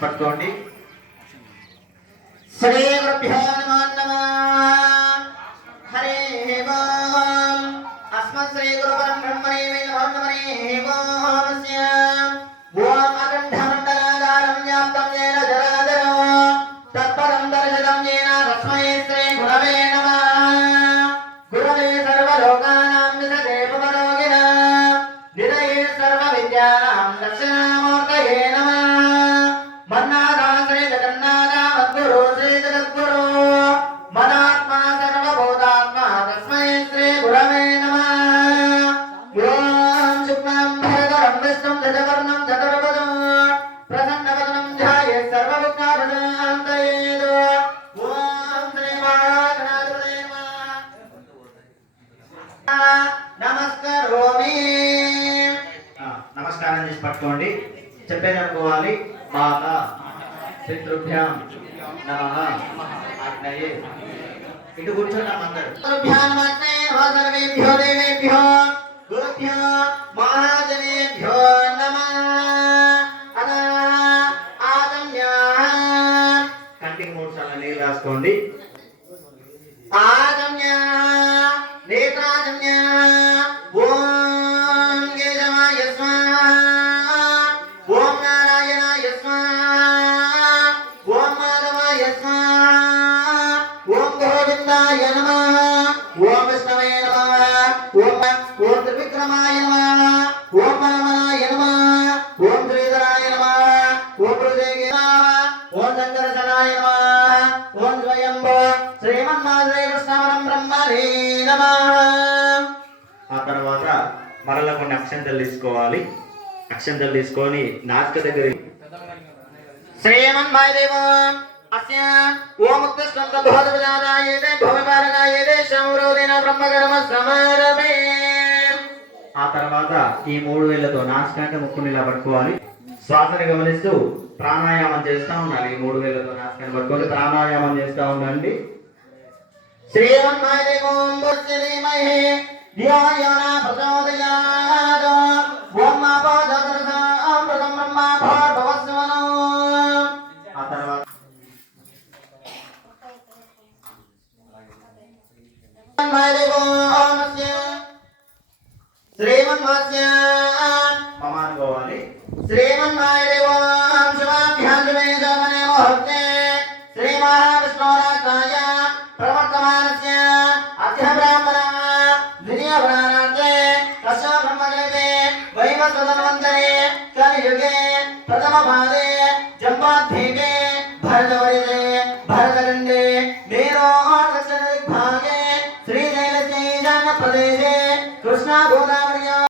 పట్టుకోండి. శ్రీ గురుభ్యో నమః. హరే ఓం. అస్మత్ శ్రీ గురు పరబ్రహ్మణే నమః. ఓం అఖండమండలాకారం వ్యాప్తం येन జరాచరో తత్పదం దర్శితం येन తస్మై శ్రీ గురవే నమః. గురవే సర్వలోకానాం నిధయే భవరోగిణాం నిధయే సర్వ విద్యానాం దక్షిణామూర్తయే నమః. మన్నాదా శ్రీ జగన్నాథ మద్గురు శ్రీ జగద్గురు మనాత్మా సర్వభూతాత్మా తస్మై శ్రీ గురవే నమః. ఓం శుక్లం భరధరం విష్ణుం శశివర్ణం చతుర్భుజం ప్రసన్నవదనం ధ్యాయేత్ సర్వవిఘ్నోపశాంతయేత్. ఓం శ్రీ మహాగణాధిపతయే నమః. నమస్కారోమి. నమస్కారం చేసి పట్టుకోండి. చెప్పేది అనుకోవాలి. మాత పితృభ్యాం నమః. ఆజ్ఞయే. ఇటు కూర్చున్నాం అందరూ. పితృభ్యాం నమః. సర్వేభ్యో దేవేభ్యో గురుభ్యో మహాజనేభ్యో నమః. అదా ఆదమ్య. కంటికి 3 సార్లు నీళ్ళు రాసుకోండి. ఆదమ్య నేత్రాదమ్య. ఓం కేశవాయ స్వాహా. ఓం నారాయణాయ స్వాహా. ఓం మాధవాయ స్వాహా. ఓం గోవిందాయ నమః. ఓం విష్ణవే నమః. ఓం త్రివిక్రమాయ నమః. ఓం వామనాయ నమః. ఓం శ్రీధరాయ నమః. ఓం భృజగే నమః. ఓం శంకరశనాయ నమః. ఓం స్వయంభో శ్రీమన్మాధవే కృష్ణవరం బ్రహ్మణే నమః. ఆ తర్వాత మరలా కొన్ని అక్షంతలు తీసుకోవాలి. అక్షంతలు తీసుకొని నాసిక దగ్గర శ్రీమన్మాదేవం అస్య ఓం ఉత్తిష్టం తద్భోదపజాదాయేతే భూమిపారకాయేతే శౌరోదిన బ్రహ్మకర్మ సమారభే. ఆ తర్వాత ఈ 3 వేళ్లతో నాసిక అంటే ముక్కుని ఇలా పట్టుకోవాలి. శ్వాసని గమనిస్తూ ప్రాణాయామం చేస్తూ ఉండాలి. ఈ 3 వేళ్లతో నాసికని పట్టుకొని ప్రాణాయామం చేస్తూ ఉండండి. శ్రీమన్మాదేవం భూస్యదేమహే ధ్యాయానా ప్రచోదయాత్. ఓం మాపాదరసాం ప్రథమ బ్రహ్మా భార్గవస్వనో. ఆ తర్వాత శ్రీమన్మాస్య మమ అనుకోవాలి. శ్రీమన్మాదేవం శివాభ్యాం జమనే ముహూర్తే శ్రీ మహావిష్ణోరాజ్ఞాయ ప్రవర్తమానస్య అద్య బ్రాహ్మణ ద్వితీయప్రాణార్థే తస్య బ్రహ్మకల్పే వైవస్వతన్వంతరే కలియుగే ప్రథమ పాదే జంబాద్వీపే